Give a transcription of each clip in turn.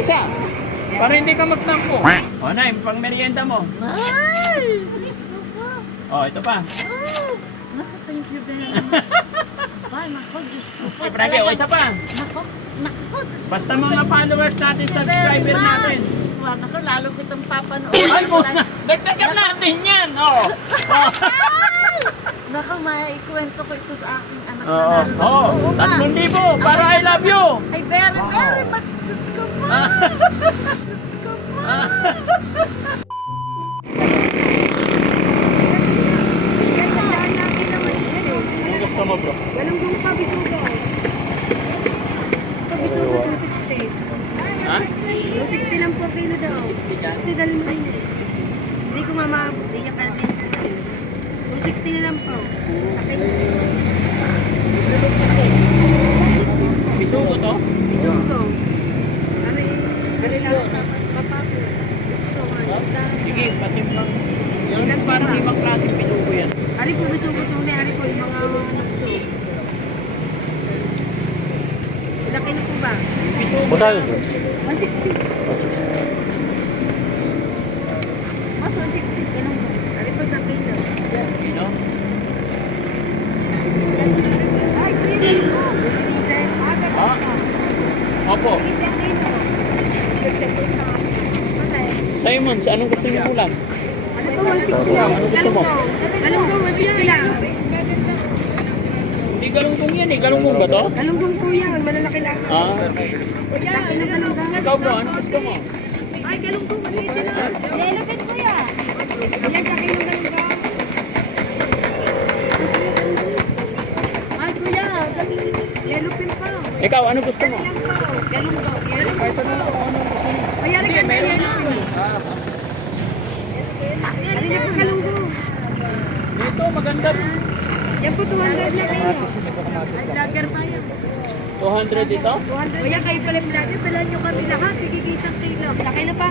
isa. Para hindi ka magtampo. O, Nay, pang merienda mo. Ay! O, ito pa. Naku, thank you very much. Ay, naku, Diyos ko po. Eh, Pragi, o, isa pa. Naku, naku. Basta mga followers natin, subscriber natin. Naku, lalo kitang papanood. Ay, mo na. Dagdagan natin yan. O. Naku, may ikwento ko ito sa aking anak na Oo. Oo. Tatlong libo para I love you. Ay, very, very much. Diyos ko mo, bro? Galunggong pa, bisugo. Ito, bisugo, 260. Ha? 260 lang po kilo daw. Kasi dahil mo rin. Hindi ko mamabot. Hindi pala 260 na lang po. Akin. Bisugo to? Bisugo. Ano eh? Ganun lang. Papapo. So, ano? Sige, patimplang. Yan parang ibang klaseng bisugo yan. Ari po, bisugo to. Hindi, ari po yung mga po. Laki na po ba? Magkano to? 160. Mas 160. Ganun po. Ari po sa kilo. Sino? Ay, kilo po. Ha? Opo. Sa anong gusto niyo ulam? Ano po, 160 lang. Ano gusto mo? Galunggong, 160 lang. Hindi galunggong yan eh. Galunggong ba to? Galunggong po yan, malalaki lang. Ah. Laki ng galunggong. Ikaw bro, anong gusto mo? Ay, galunggong, maliit lang. Lelapit po yan. Ilan sa akin yung galunggong? Ay, kuya, pin pa. Ikaw, anong gusto mo? Ilan pa? Galunggong, yellow pin. Kahit ano ako, ano gusto mo? Mayari Hindi, ka na meron yellow na pin. Ah. Ano niya po galunggong? Ito, maganda rin. Yan po, 200 lang kayo. Ay, vlogger pa yan. 200 ito? 200. Kuya, kayo pala vlogger. Dala nyo kami lahat. Tigigisang kilo. Laki na pa.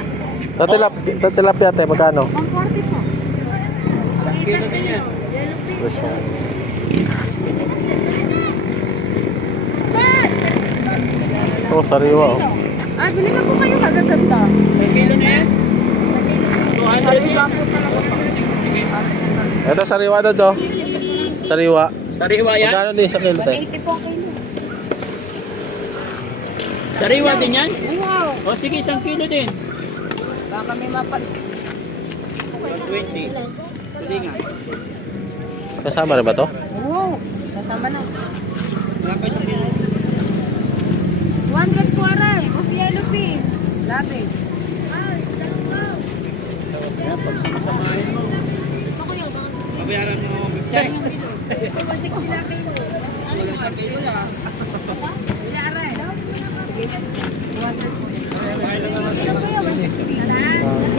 Sa tilap, sa tilapia te, magkano? 140 po. Kilo din yan. Yellow pin. Presyo. Oh, sariwa oh. Ah, bili na po kayo. Magaganda. May kilo na yan? 200 lang po talaga. Sige. Ito sariwa to to. Sariwa. Sariwa yan? Magkano din sa kilo? 180 po kilo. Sariwa din yan? Wow. O sige, isang kilo din. Baka may mapal. 20. Hindi nga. Kasama rin ba to? Oo. Kasama na. Wala pa isang kilo. 200 po aray. O yellow pin. Labi. Yan, pag sumasamahin mo. Babayaran mo ako big check. Wala isang kilo lang.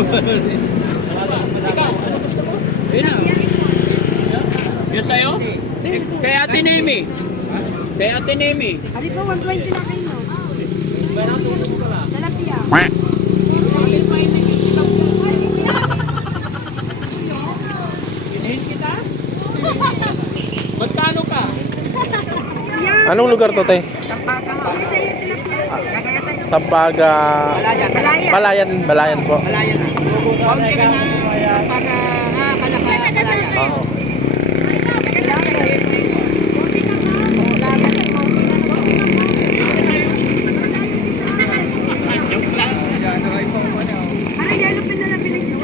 Ikaw, ano gusto mo? Yun na. Yun sa'yo? Kay Ate Nemi. Kay Ate Nemi. Ali po, 120 lang kayo. Kita? Magkano ka? Anong lugar to te? Tampaga. Ano sa iyo tilapia? Gagayatan yung Tampaga... Balaya. Balayan, Balayan po. Balaya na. Kaunti ka na. Tampaga. Ah, kalaka. Balaya. Oo. Joke lang. Ano yellow pin na nabili niyo?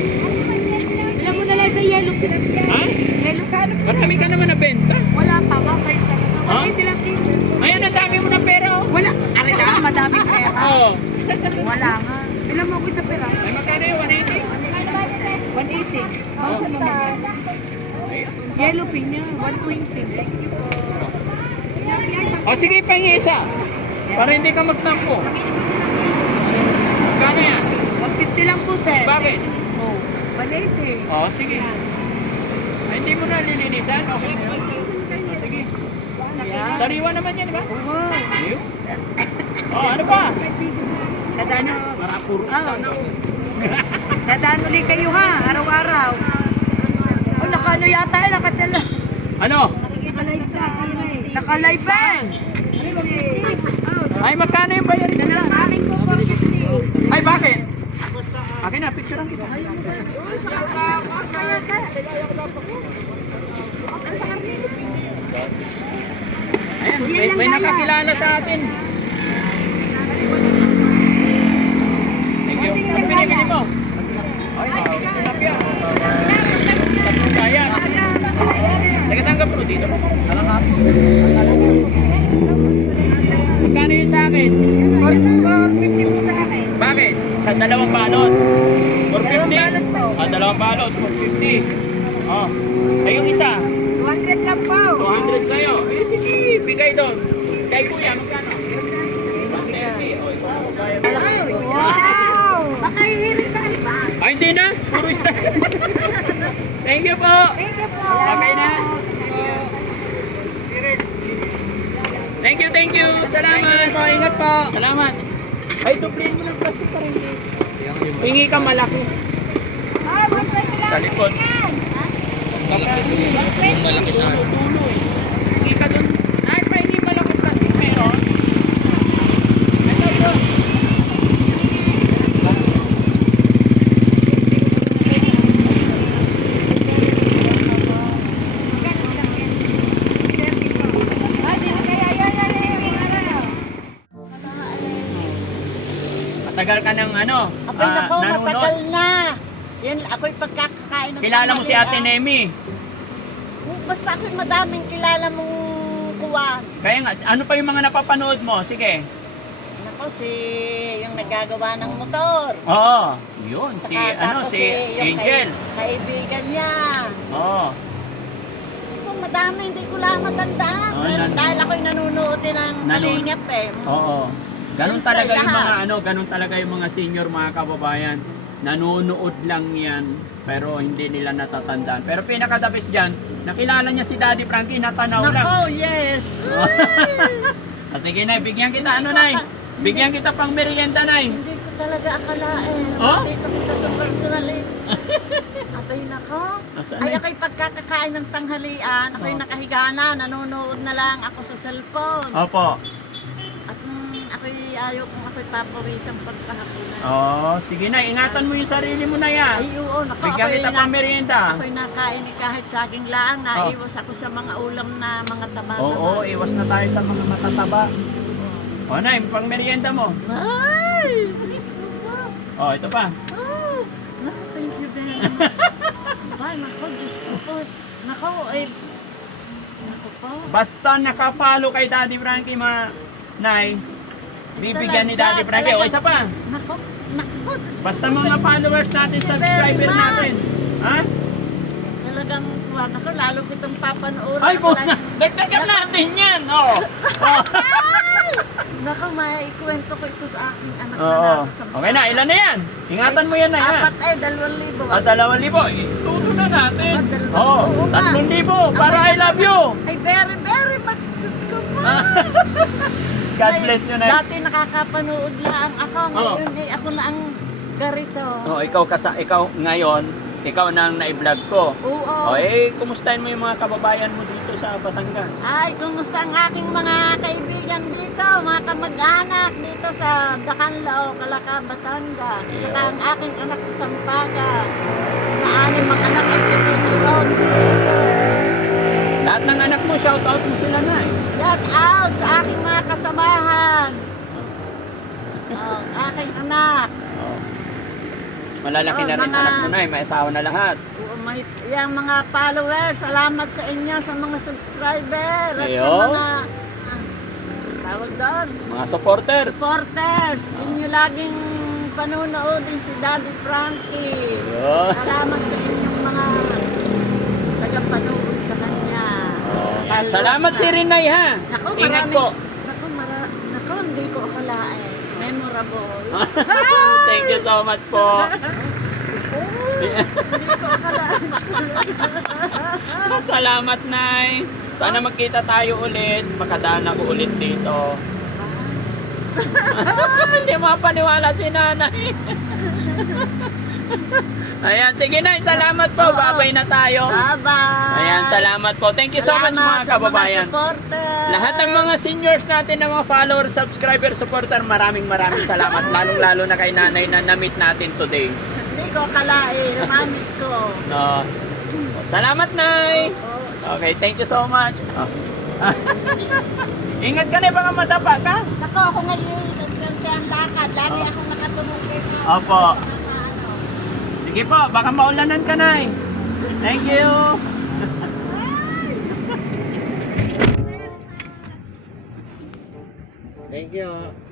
Ilan mo na lang sa yellow pin? Ha? Yellow ka? Ano? Marami ka naman na benta. Wala pa. Mamay sa Ha? Mamay lang kayo. Ayan, ang dami mo na pera. oh. Wala. Ari na. Madaming pera. Oo. Wala nga. Ilan mo ko sa pera? Ay, magkano yun? 180? 180. Oh. Yellow pin niya. 120. O sige, pahingi isa. Para hindi ka magtampo. Magkano yan? 150 lang po, sir. Bakit? Oh, 180. O, sige. Ay, hindi mo na lilinisan? Okay na yun. O, sige. Sariwa naman yan, di ba? Oo. Ayun. O, ano pa? Dadaan Para puro. Ah, Dadaan ulit kayo ha, araw-araw. Oh, naka Naka-ano yata eh, nakasala. Ano? Nakikipalive ka. Naka-live eh. Ay, magkano yung bayarin nila? Amin po 450. Ay, bakit? Akin na, picture kita. Ayan, may, may nakakilala sa atin. Ano binibili mo? Tilapia. Tatlong kaya. Ka po dito? Kalakap. Magkano yung sa akin? 450 po sa akin. Bakit? Sa dalawang balot. 450? Ah, dalawang balot. 450. Oh. Ay, yung isa. 200 lang po. 200 sa'yo. Eh, sige. Bigay doon. Kay kuya, magkano? 150. Oh, ito. Kaya mo. Wow! Baka hihirin ka ba? Ay, hindi na. Puro isa. Thank you po. Thank you po. Okay na. Thank you, thank you. Salamat. po, ingat po. Salamat. Ay, tuplin mo ng plastic pa rin. Hingi ka malaki. Ah, bantay ka lang. Sa likod. Malaki sa Tulo eh. Hingi ka dun. Ay, pa hindi malaki plastic meron. Ito, ito. Ah, di ba kaya yan, yan, yan, yan, yan. Matagal ka ng ano, Abay ah, nako, nanonood. matagal na. Yan, ako'y pagkakakain ng Kilala mo si Ate tanghalian. Nemi. Oh, Basta ako'y madaming kilala mong kuwan. Kaya nga, ano pa yung mga napapanood mo? Sige. Nako, si yung nagagawa ng motor. Oo. Yun, si Saka ano, si yung Angel. Kay, kaibigan niya. Oo. Ako, madami, hindi ko lang matandaan. Oh, nan- dahil ako'y nanonood din ng Nanonood. kalingap eh. Oo. Ganun talaga yung mga ano, ganun talaga yung mga senior mga kababayan. Nanonood lang yan, pero hindi nila natatandaan. Pero pinaka-the best dyan, nakilala niya si Daddy Frankie, natanaw lang. Nako, yes. Ah, Sige na, bigyan kita ano nay. Bigyan kita pang merienda nay. Hindi ko talaga akalain. Oh? Nakita kita sa personal eh. Atay nako. Nasaan Ay, ako'y pagkakakain ng tanghalian, ako'y Oh. nakahiga na, nanonood na lang ako sa cellphone. Opo. Ayaw kung ako'y papawisang pagpahapunan. Oh, sige na, ingatan mo yung sarili mo na yan. Ay, oo, nako. Bigyan ako'y kita na- pang merienda. Ako'y nakain ni kahit saging lang, Oh. naiwas ako sa mga ulam na mga tama Oo, iwas na tayo sa mga matataba. O, Nay, pang merienda mo. Ay! Bilis mo. O, ito pa. Oh, naku, thank you very much. Ay, nako, Diyos ko po. Nako, ay... Nako po. Basta naka-follow kay Daddy Frankie, mga Nay, bibigyan ni Daddy Frankie. O, isa pa. Nako, nako. Basta mga followers natin, subscriber natin. Ha? Talagang kuwan ako, lalo kitang papanood. Ay, po lang- Dagdagan natin yan. O. O. Nako, may ikwento ko ito sa aking anak na Oo. nasa. Okay na, ilan na yan? Ingatan mo yan, Nay, ha? Apat eh, dalawang libo. Ah, dalawang libo. Ituto na natin. Ah, Oo, Oo tatlong libo. Para I love you. Ay, very, very much Diyos ko. God bless you, Nay. Dati nakakapanood lang ako. Ngayon eh, ako na ang garito. Oh, ikaw kasa ikaw ngayon, ikaw na ang na-vlog ko. Oo. Oh, eh, kumustahin mo yung mga kababayan mo dito sa Batangas? Ay, kumusta ang aking mga kaibigan dito, mga kamag-anak dito sa Dacanlao, Calaca, Batangas. Yeah. Saka ang aking anak sa Sampaga. Na anim mga anak ay susunod. Lahat ng anak mo, shout out mo sila na eh. Shout out sa aking mga kasamahan. Oh, aking anak. Oh. Malalaki Oh, na rin mga- anak mo na eh, may asawa na lahat. Oo, may, yung mga followers, salamat sa inyo, sa mga subscriber, at sa Ayun. mga, ah, tawag doon, Mga supporters. supporters. Inyo laging panunoodin si Daddy Frankie. Ayun. Salamat sa inyong mga tagapanood sa kanya. Oh, Followers Salamat si Rinay ha. Naku, Ingat po. Naku, mara, naku, hindi ko akalain. Memorable. Thank you so much po. Salamat, Nay. Sana magkita tayo ulit. Makadaan ako ulit dito. Hindi mapaniwala si nanay. Ayan, sige na, salamat po. Babay na tayo. Bye-bye. Ayan, salamat po. Thank you so much mga kababayan. Lahat ng mga seniors natin, ng mga followers, subscriber, supporter, maraming maraming salamat. Lalong-lalo na kay nanay na na-meet natin today. Hindi ko kalain. Mamis ko. No. Salamat, Nay! Okay, thank you so much. Oh. Ingat ka na, baka madapa ka. Ako, ako ngayon, ang lakad. Lagi Oh. akong nakatulog dito. Opo. Sige po, baka maulanan ka, Nay. Thank you. Thank you.